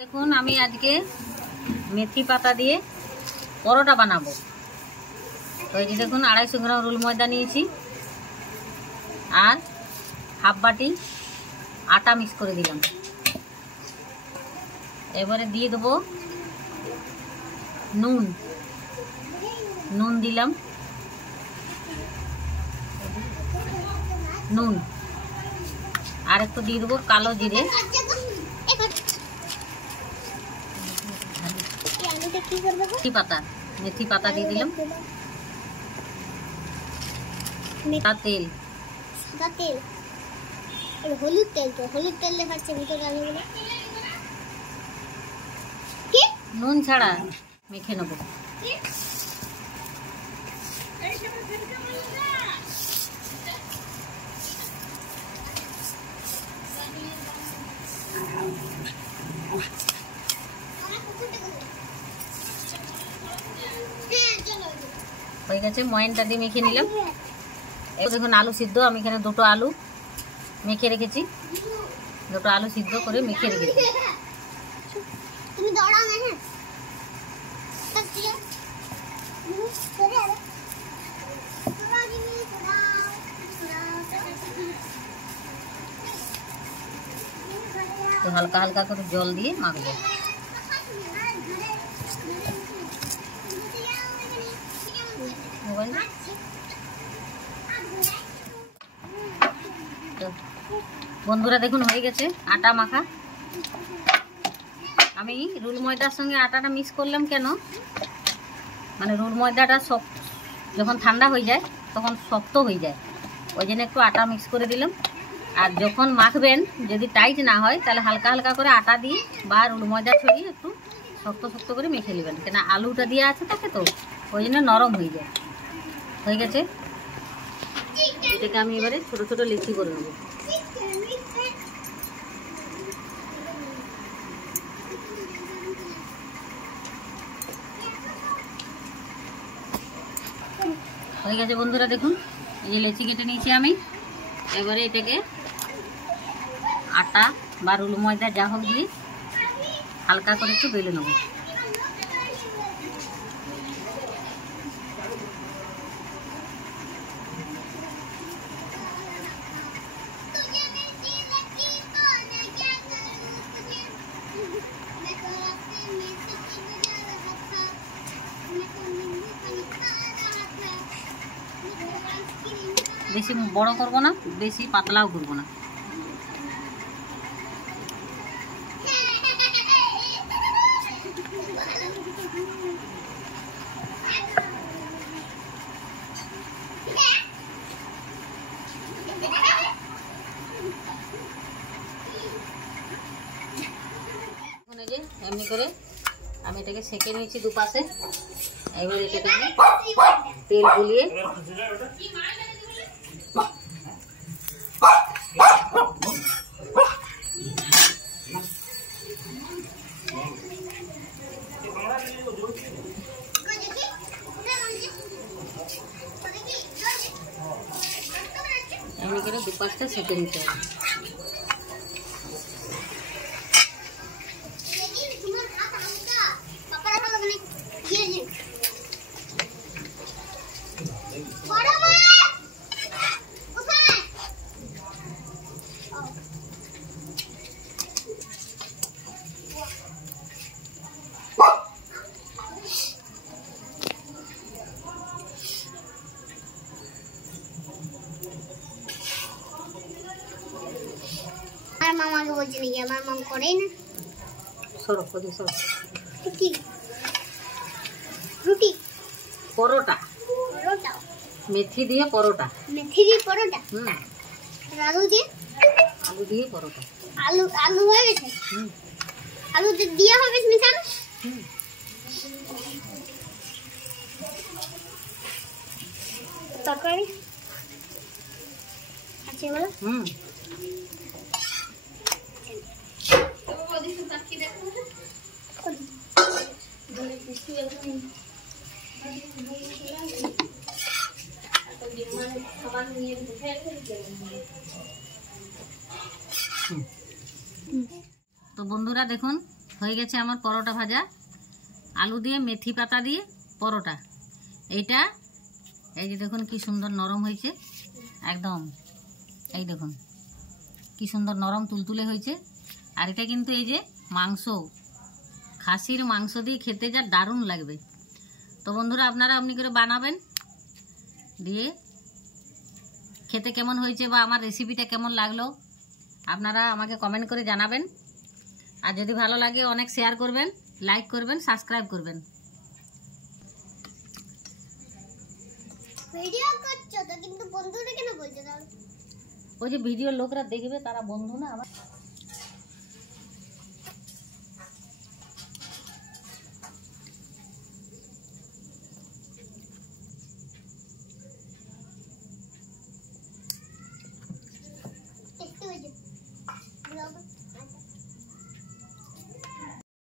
দেখুন আমি আজকে মেথি পাতা দিয়ে পরোটা বানাবো। তো এই যে দেখুন 250 গ্রাম রুল ময়দা নিয়েছি আর হাফ বাটি আটা মিক্স করে দিলাম। এবারে দিয়ে দেবো নুন দিলাম, নুন আর একটু দিয়ে দেবো কালো জিরে, মেথি পাতা দিয়ে দিলাম, তেল, হলুদ তেল, তো হলুদ তেল দেখাচ্ছে ভিতরে আলুগুলো নুন ছাড়া মেখে নেব। হয়ে গেছে, ময়নটা দিয়ে মেখে নিলাম। এবার দেখুন আলু সিদ্ধ, আমি এখানে দুটো আলু মেখে রেখেছি, দুটো আলু সিদ্ধ করে মেখে রেখেছি। তুমি দৌড়াও না, হ্যাঁ তো হালকা হালকা করে জল দিয়ে মাখবো। বন্ধুরা দেখুন হয়ে গেছে আটা মাখা। আমি রুল ময়দার সঙ্গে আটাটা মিক্স করলাম কেন, মানে রুল ময়দাটা যখন ঠান্ডা হয়ে যায় তখন শক্ত হয়ে যায়, ওই জন্য একটু আটা মিক্স করে দিলাম। আর যখন মাখবেন যদি টাইট না হয় তাহলে হালকা হালকা করে আটা দিয়ে বা রুল ময়দা ছড়িয়ে একটু শক্ত শক্ত করে মেখে নেবেন, কেন আলুটা দিয়ে আছে তাকে, তো ওই জন্য নরম হয়ে যায়। হয়ে গেছে, এটাকে আমি এবারে ছোট ছোট লিচি করে নেব। হয়ে গেছে বন্ধুরা দেখুন, এই যে লেচি কেটে নিয়েছি আমি। এবারে এটাকে আটা বা রুল ময়দা যা হোক দিয়ে হালকা করে একটু বেলে নেব। বেশি বড় করবো না, বেশি পাতলাও করবো না। এমনি করে আমি এটাকে সেঁকে নিয়েছি দুপাশে। এবার এটাকে আমি তেল গুলিয়ে এমনি করে দুপাশটা সেঁকে নিতে হবে। মামাকে বলছি নাকি, আমার মাম করেই না। সরো সরো। কি রুটি? পরোটা। পরোটা, মেথি দিয়ে পরোটা। মেথি দিয়ে পরোটা? আলু দিয়ে? আলু দিয়ে পরোটা। আলু হয়ে গেছে? আলু দিয়ে হবে মিশানো? তরকারি আছে বলো? তো বন্ধুরা দেখুন হয়ে গেছে আমার পরোটা ভাজা, আলু দিয়ে মেথি পাতা দিয়ে পরোটা। এইটা এই যে দেখুন কি সুন্দর নরম হয়েছে একদম, এই দেখুন কি সুন্দর নরম তুলতুলে হয়েছে। আর এটা কিন্তু এই যে মাংস, খাসির মাংস দিয়ে খেতে যা দারুণ লাগবে। তো বন্ধুরা আপনারা অমনি করে বানাবেন, দিয়ে খেতে কেমন হয়েছে বা আমার রেসিপিটা কেমন লাগলো আপনারা আমাকে কমেন্ট করে জানাবেন। আর যদি ভালো লাগে অনেক শেয়ার করবেন, লাইক করবেন, সাবস্ক্রাইব করবেন। ভিডিও করছো তো, কিন্তু বন্ধুরা কেন বলছো? ওই যে ভিডিওর লোকরা দেখবে, তারা বন্ধু না আমার।